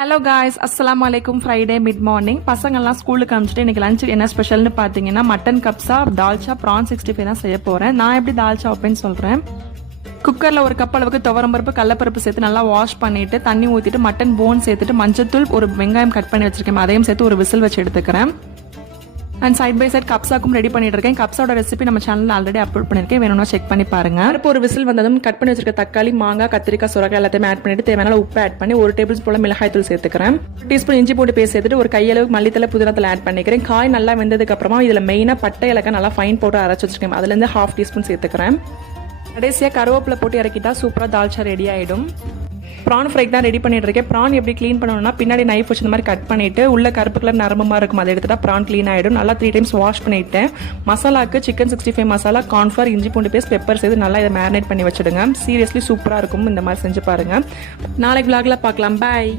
Hello guys, அஸ்ஸலாமு அலைக்கும். Friday mid morning. பசங்கள்லாம் ஸ்கூலுக்கு அனுப்பிச்சிட்டு இன்னைக்கு லஞ்ச் என்ன ஸ்பெஷல்னு பார்த்தீங்கன்னா மட்டன் கப்ஸா, தால்ச்சா, ப்ரான் 65 தான் செய்ய போகிறேன். நான் எப்படி தால்ச்சா வைப்பேன்னு சொல்கிறேன். குக்கரில் ஒரு கப் அளவுக்கு துவரம்பருப்பு, கடலப்பருப்பு சேர்த்து நல்லா வாஷ் பண்ணிவிட்டு தண்ணி ஊற்றிட்டு மட்டன் போன் சேர்த்துட்டு மஞ்சத்தூள், ஒரு வெங்காயம் கட் பண்ணி வச்சிருக்கேன், அதையும் சேர்த்து ஒரு விசில் வச்சு எடுத்துக்கிறேன். அண்ட் சைட் பை சைட் கப்ஸாக்கும் ரெடி பண்ணிட்டு இருக்கேன். கப்ஸோட ரெசிபி நம்ம சேனலில் ஆல்ரெடி அப்லோட் பண்ணியிருக்கேன், வேணும்னா செக் பண்ணி பாருங்க. இப்போ ஒரு விசில் வந்ததும் கட் பண்ணி வச்சிருக்க தக்காளி, மாங்காய், கத்திரிக்காய், சுரக்காய் எல்லாத்தையுமே ஆட் பண்ணிட்டு தேவையான உப்பு ஆட் பண்ணி 1 டேபிள் ஸ்பூன் மிளகாய் தூள் சேர்த்துக்கிறேன். 1 டீஸ்பூன் இஞ்சி பூண்டு பேஸ்ட் சேர்த்துட்டு ஒரு கையளவு மல்லித்தலை, புதினாத்தலை ஆட் பண்ணிக்கிறேன். காய் நல்லா வெந்ததுக்கு அப்புறமா இதில் மெயினாக பட்டை இலக்காய் நல்லா ஃபைன் பவுடர் அரைச்சி வச்சிருக்கேன், அதுலேருந்து 1/2 டீஸ்பூன் சேர்த்துக்கிறேன். கடைசியாக கருவேப்பிலை போட்டு இறக்கிட்டா சூப்பராக தால்ச்சா ரெடி ஆகிடும். ப்ரான் ஃப்ரைக்கு தான் ரெடி பண்ணிட்டு இருக்கேன். ப்ரான் எப்படி க்ளீன் பண்ணணும்னா பின்னாடி நைஃப் வச்சு இந்த மாதிரி கட் பண்ணிட்டு உள்ள கருப்பு கலர் நரம்பமாக இருக்கும், அதை எடுத்துட்டா ப்ரான் க்ளீன் ஆகிடும். நல்லா 3 டைம்ஸ் வாஷ் பண்ணிட்டேன். மசாலாக்கு சிக்கன் 65 மசாலா, கார்ன்ஃப்ளவர், இஞ்சி பூண்டு பேஸ்ட், பெப்பர் சேர்த்து நல்லா இதை மேரினேட் பண்ணி வச்சுடுங்க. சீரியஸ்லி சூப்பராக இருக்கும், இந்த மாதிரி செஞ்சு பாருங்க. நாளைக்கு vlogல பார்க்கலாம். பாய்.